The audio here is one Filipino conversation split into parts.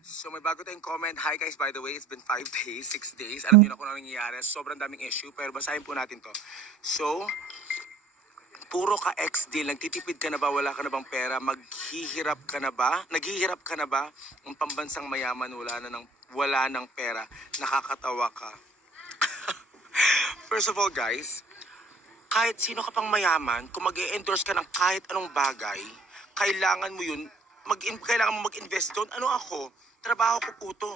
So may bago tayong comment. Hi guys, by the way, it's been 5 days, 6 days. Alam niyo na kung ano nangyayari. Sobrang daming issue, pero basahin po natin to. So, puro ka ex-deal. Nagtitipid ka na ba? Wala ka na bang pera? Maghihirap ka na ba? Naghihirap ka na ba? Ang pambansang mayaman, wala ng pera. Nakakatawa ka. First of all guys, kahit sino ka pang mayaman, kung mag-endorse ka ng kahit anong bagay, kailangan mo yun, kailangan mo mag-invest doon. Ano ako? Trabaho ko po to.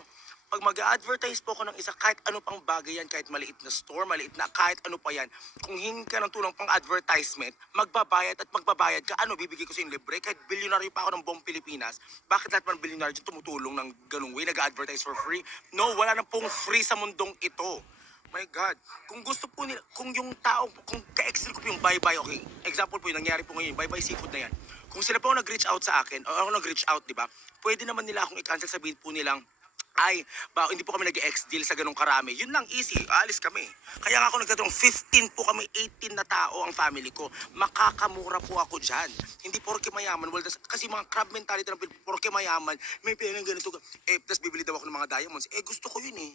Pag mag-advertise po ako ng isa, kahit ano pang bagay yan, kahit maliit na store, maliit na kahit ano pa yan, kung hingi ka ng tulong pang advertisement, magbabayad ka, ano, bibigay ko sa yung libre, kahit bilyonaryo pa ako ng buong Pilipinas, bakit lahat ng bilyonaryo tumutulong ng ganung way, nag-advertise for free? No, wala na pong free sa mundong ito. My God, kung gusto po nila, kung yung tao, kung ka-extra ko po yung bye-bye, okay, example po yung nangyari po ngayon, bye-bye seafood na yan. Kung sila po nag-reach out sa akin, o ako nag-reach out, di ba, pwede naman nila akong i-cancel, sabihin po nilang, ay, hindi po kami nag-ex-deal sa ganong karami. Yun lang, easy, aalis kami. Kaya nga ako nagtatanong, 15 po kami, 18 na tao ang family ko. Makakamura po ako dyan. Hindi porke mayaman, kasi mga crab mentality ng porke mayaman, may pera ng ganito. Tas bibili daw ako ng mga diamonds. Gusto ko yun eh.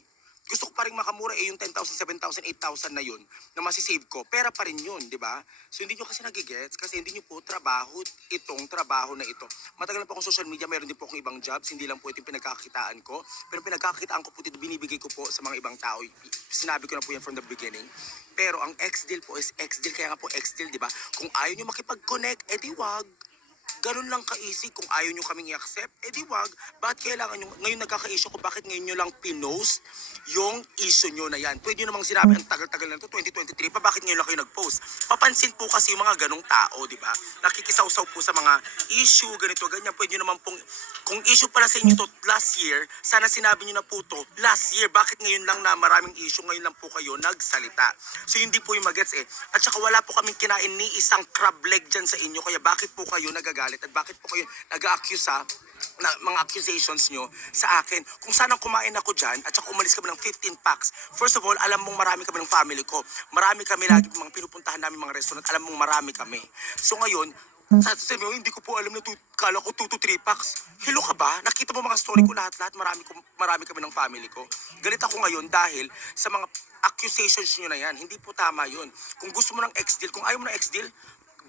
Gusto ko pa rin makamura yung 10,000, 7,000, 8,000 na yun na masisave ko. Pera pa rin yun, di ba? So hindi nyo kasi nagigets kasi hindi nyo po trabaho itong trabaho na ito. Matagal na po akong social media, meron din po akong ibang jobs, hindi lang po ito yung pinagkakakitaan ko. Pero pinagkakakitaan ko po ito, binibigay ko po sa mga ibang tao. Sinabi ko na po yan from the beginning. Pero ang ex-deal po is ex-deal, kaya nga po ex-deal, di ba? Kung ayaw nyo makipag-connect, edi wag. Ganun lang ka-easy. Kung ayaw nyo kaming i-accept, edi wag. Bakit kailangan nyo, ngayon nagkaka-issue ko, bakit ngayon nyo lang pinost yung issue nyo na yan? Pwede nyo namang sinabi, ang tagal-tagal na ito, 2023 pa, bakit ngayon lang kayo nag-post? Papansin po kasi yung mga ganong tao, di ba? Nakikisaw-saw po sa mga issue, ganito, ganyan. Pwede nyo naman pong, kung issue pala sa inyo to last year, sana sinabi nyo na po to last year. Bakit ngayon lang na maraming issue, ngayon lang po kayo nagsalita? So hindi po yung magets eh. At saka wala po kaming kinain ni isang crab leg dyan sa inyo, kaya bakit po kayo nagagalit at bakit po kayo nag-a-accuse na mga accusations nyo sa akin? Kung sana kumain ako dyan at saka umalis kami ng 15 packs. First of all, alam mong marami kami ng family ko. Marami kami lagi mga pinupuntahan namin mga restaurant. Alam mong marami kami. So ngayon, sabi mo, hindi ko po alam na kala ko 2 to 3 packs. Hello ka ba? Nakita mo mga story ko lahat-lahat. Marami kami ng family ko. Galit ako ngayon dahil sa mga accusations nyo na yan. Hindi po tama yun. Kung gusto mo ng ex-deal, kung ayaw mo ng ex-deal,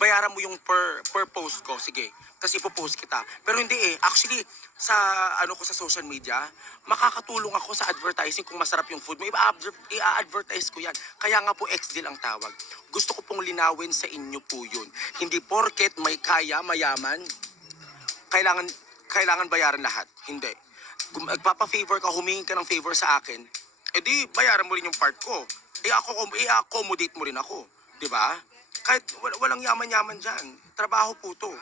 bayaran mo yung per post ko, sige. Kasi ipopost kita. Pero hindi eh. Actually, sa sa social media, makakatulong ako sa advertising kung masarap yung food mo. I-advertise ko yan. Kaya nga po ex-deal ang tawag. Gusto ko pong linawin sa inyo po yun. Hindi porket may kaya, mayaman, kailangan bayaran lahat. Hindi. Kung magpapa-favor ka, humingi ka ng favor sa akin, edi bayaran mo rin yung part ko. I-accommodate mo rin ako. Di ba? Kahit walang yaman-yaman dyan. Trabaho po to.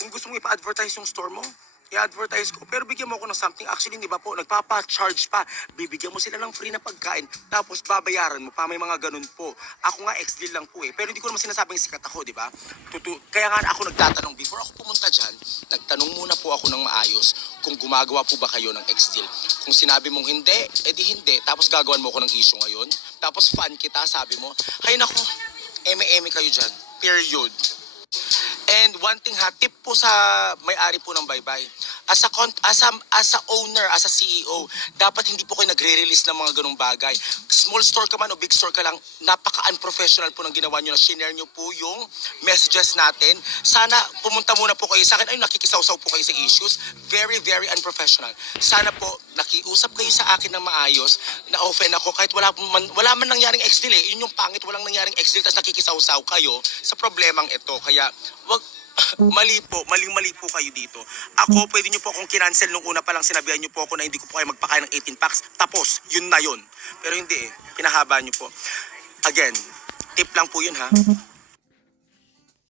Kung gusto mong ipa-advertise yung store mo, i-advertise ko. Pero bigyan mo ako ng something. Actually, di ba po, nagpapa-charge pa. Bibigyan mo sila ng free na pagkain. Tapos babayaran mo pa. May mga ganun po. Ako nga ex-deal lang po eh. Pero hindi ko naman sinasabing sikat ako, di ba? Kaya nga ako nagtatanong. Before ako pumunta dyan, nagtanong muna po ako ng maayos kung gumagawa po ba kayo ng ex-deal. Kung sinabi mong hindi, edi hindi. Tapos gagawan mo ako ng issue ngayon. Tapos fan kita, sabi mo, hay nako, eme-eme kayo dyan. Period. And one thing ha, tip po sa may-ari po ng Bye-Bye. As a owner, as a CEO, dapat hindi po kayo nagre-release ng mga ganung bagay. Small store ka man o big store ka lang, napaka-unprofessional po ng ginawa nyo na share nyo po yung messages natin. Sana pumunta muna po kayo sa akin. Ay, nakikisaw-saw po kayo sa issues. Very, very unprofessional. Sana po, nakiusap kayo sa akin ng maayos, na-offend ako kahit wala man nangyaring ex-deal eh. Yun yung pangit, walang nangyaring ex-deal, tapos nakikisaw-saw kayo sa problemang ito. Kaya, mali po kayo dito. Ako, pwede nyo po akong kinancel nung una pa lang sinabihan nyo po ako na hindi ko po kayo magpakain ng 18 packs. Tapos, yun na yun. Pero hindi eh. Pinahaba nyo po. Again, tip lang po yun ha.